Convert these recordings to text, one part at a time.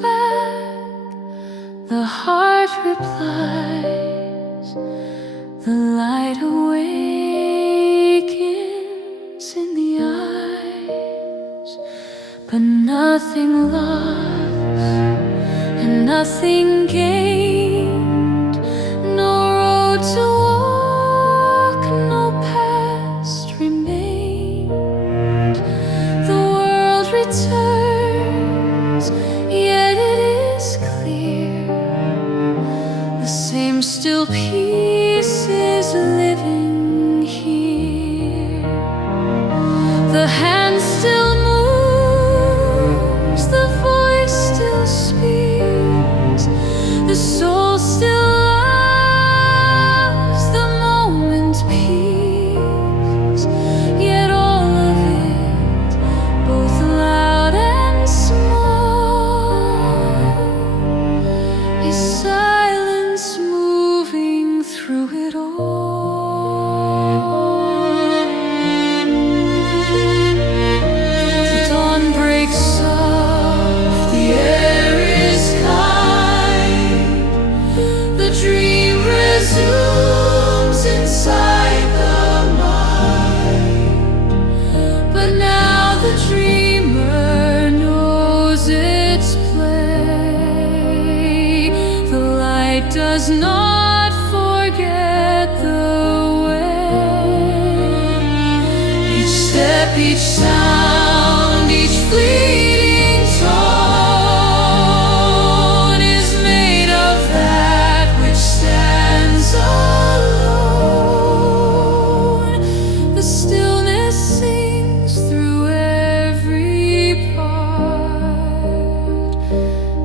back, the heart replies, the light awakens in the eyes, but nothing lost and nothing gained, no road to walk, no past remained. The world returns, yet it is clear, the same still peace is living here. The hand still moves, the voice still speaks, the soul still loves, the moment peaks. Yet all of it, both loud and small, is silence moving through it all. The dawn breaks soft, the air is kind, the dream resumes inside the mind. But now the dreamer knows its play. The light does not forget the way. Each step, each sound, each fleeting tone is made of that which stands alone. The stillness sings through every part,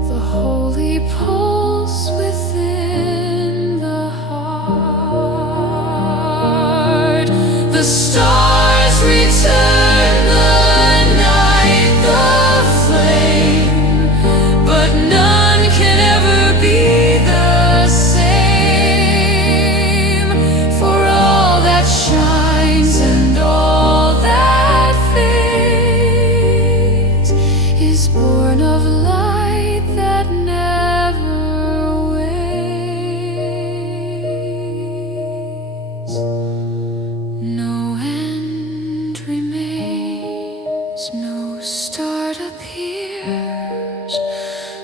the holy pulse within the heart. The stars return, the night, the flame, but none can ever be the same. For all that shines and all that fades is born of light that never wanes. No end remains, no start appears,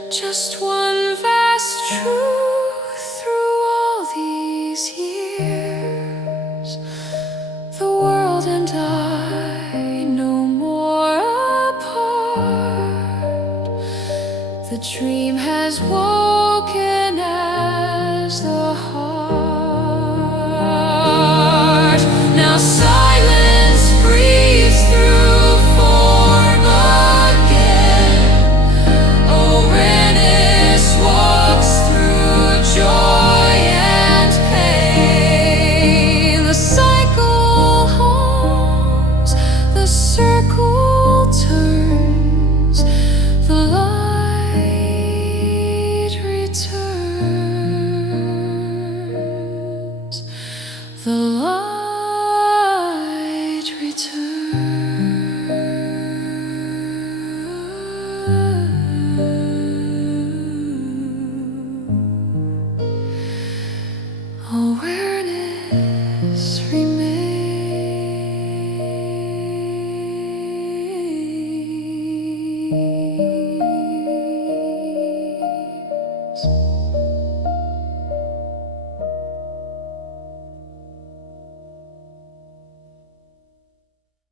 just one vast truth through all these years. The world and I no more apart. The dream has woken as the heart